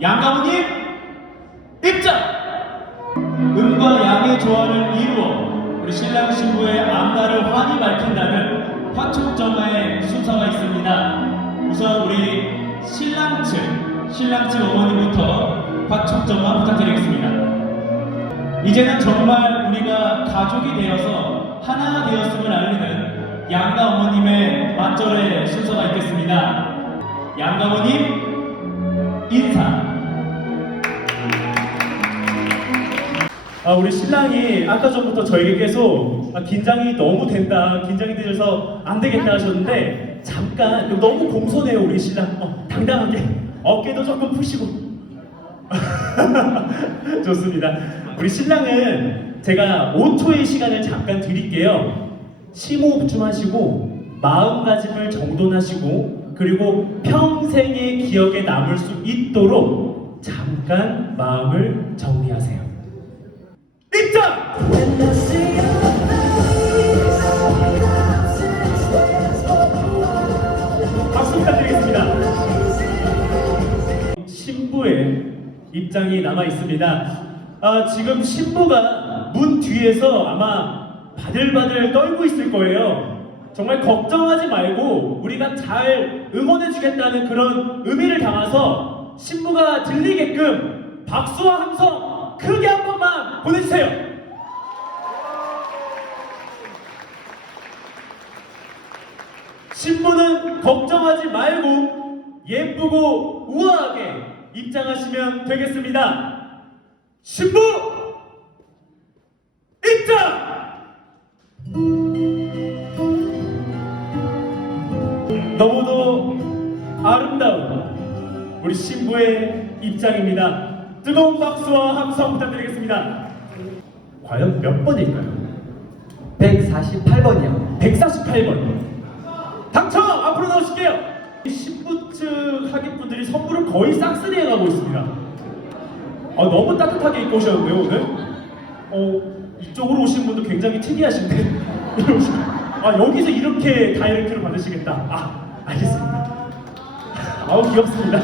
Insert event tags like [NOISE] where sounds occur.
양가모님 입장! 음과 양의 조화를 이루어 우리 신랑 신부의 앞날을 환히 밝힌다는 화촉정가의 순서가 있습니다. 우선 우리 신랑 측, 신랑 측 어머니부터 화촉정가 부탁드리겠습니다. 이제는 정말 우리가 가족이 되어서 하나 되었음을 알리는 양가 어머님의 맞절의 순서가 있겠습니다. 양가 어머님 인사. 아, 우리 신랑이 아까 전부터 저에게 계속 아, 긴장이 너무 된다, 긴장이 되셔서 안 되겠다 하셨는데 잠깐 너무 공손해요 우리 신랑. 어, 당당하게 어깨도 조금 푸시고. [LAUGHS] 좋습니다. 우리 신랑은 제가 5초의 시간을 잠깐 드릴게요. 심호흡 좀 하시고 마음가짐을 정돈하시고 그리고 평생의 기억에 남을 수 있도록 잠깐 마음을 정리하세요. 입장! 박수 부탁드리겠습니다. 신부의 입장이 남아 있습니다. 아, 지금 신부가 문 뒤에서 아마 바들바들 떨고 있을 거예요. 정말 걱정하지 말고 우리가 잘 응원해주겠다는 그런 의미를 담아서 신부가 들리게끔 박수와 함성 크게 한 번만 보내주세요. 신부는 걱정하지 말고 예쁘고 우아하게 입장하시면 되겠습니다. 신부 너무도 아름다운 우리 신부의 입장입니다. 뜨거운 박수와 함성 부탁드리겠습니다. 과연 몇 번일까요? 148번이요. 148번. 당첨! 앞으로 나오실게요. 신부 측 하객분들이 선물을 거의 싹쓸이해 가고 있습니다. 아, 너무 따뜻하게 입고 오셨는데요, 오늘? 어, 이쪽으로 오신 분도 굉장히 특이하신데. [LAUGHS] 아, 여기서 이렇게 다이렉트로 받으시겠다. 아, 알겠습니다. 아우, 귀엽습니다.